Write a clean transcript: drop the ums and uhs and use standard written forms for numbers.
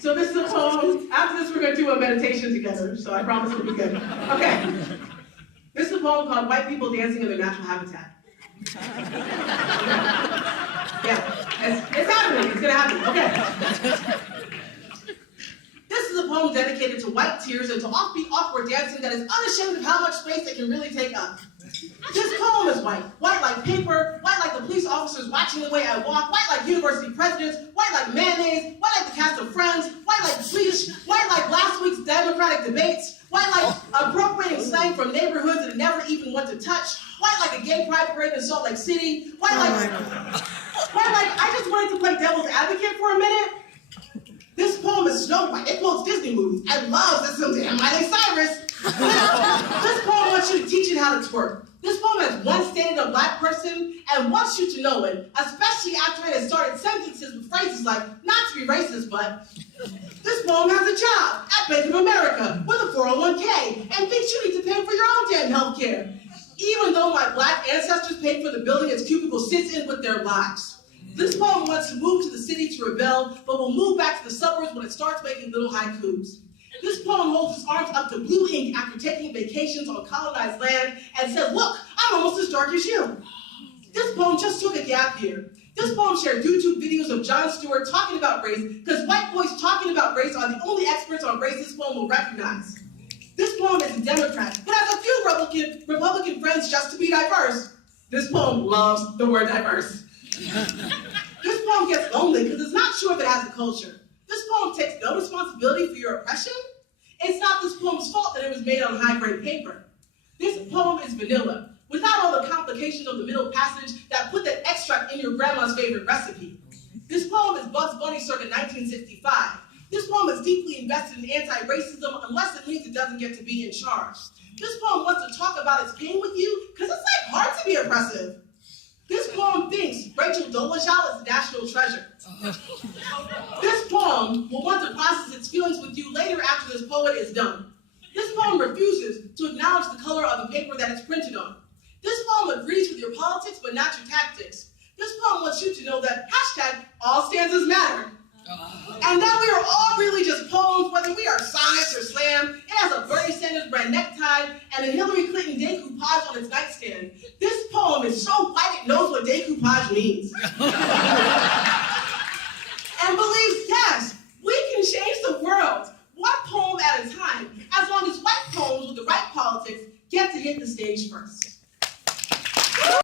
So this is a poem. After this, we're going to do a meditation together, so I promise it'll be good. Okay. This is a poem called White People Dancing in Their Natural Habitat. Yeah, it's happening. It's going to happen. Okay. This is a poem dedicated to white tears and to offbeat, awkward dancing that is unashamed of how much space it can really take up. This poem is white. White like paper, white like the police officers watching the way I walk, white like university presidents, white like mayonnaise, white like the cast of Friends, white like Swedish, white like last week's Democratic debates, white like appropriating slang from neighborhoods that it never even went to touch, white like a gay pride parade in Salt Lake City, white like I just wanted to play devil's advocate for a minute. This poem is Snow White. It quotes Disney movies and loves that some damn Miley Cyrus. This poem wants you to teach it how to twerk. This poem has one stand-up black person and wants you to know it, especially after it has started sentences with phrases like, not to be racist, but this poem has a job at Bank of America with a 401k and thinks you need to pay for your own damn health care. Even though my black ancestors paid for the building its cubicle sits in with their lives. This poem wants to move to the city to rebel, but will move back to the suburbs when it starts making little haikus. This poem holds its arms up to blue ink after taking vacations on colonized land and says, look, I'm almost as dark as you. This poem just took a gap year. This poem shared YouTube videos of Jon Stewart talking about race because white boys talking about race are the only experts on race this poem will recognize. This poem is a Democrat, but has a few Republican friends just to be diverse. This poem loves the word diverse. This poem gets lonely because it's not sure if it has a culture. This poem takes no responsibility for your oppression. It's not this poem's fault that it was made on high-grade paper. This poem is vanilla, without all the complications of the middle passage that put that extract in your grandma's favorite recipe. This poem is Bugs Bunny circa 1965. This poem is deeply invested in anti-racism unless it means it doesn't get to be in charge. This poem wants to talk about its pain with you because it's like hard to be oppressive. This poem thinks Rachel Dolezal is a national treasure. This poem will want to process its feelings with you later after this poet is done. This poem refuses to acknowledge the color of the paper that it's printed on. This poem agrees with your politics but not your tactics. This poem wants you to know that hashtag all stanzas matter. And that we are all really just poems, whether we are sonnets or slam. It has a Bernie Sanders brand necktie and a Hillary Clinton decoupage on its nightstand. This poem is so white it knows what decoupage means. And believes, yes, we can change the world, one poem at a time, as long as white poems with the right politics get to hit the stage first.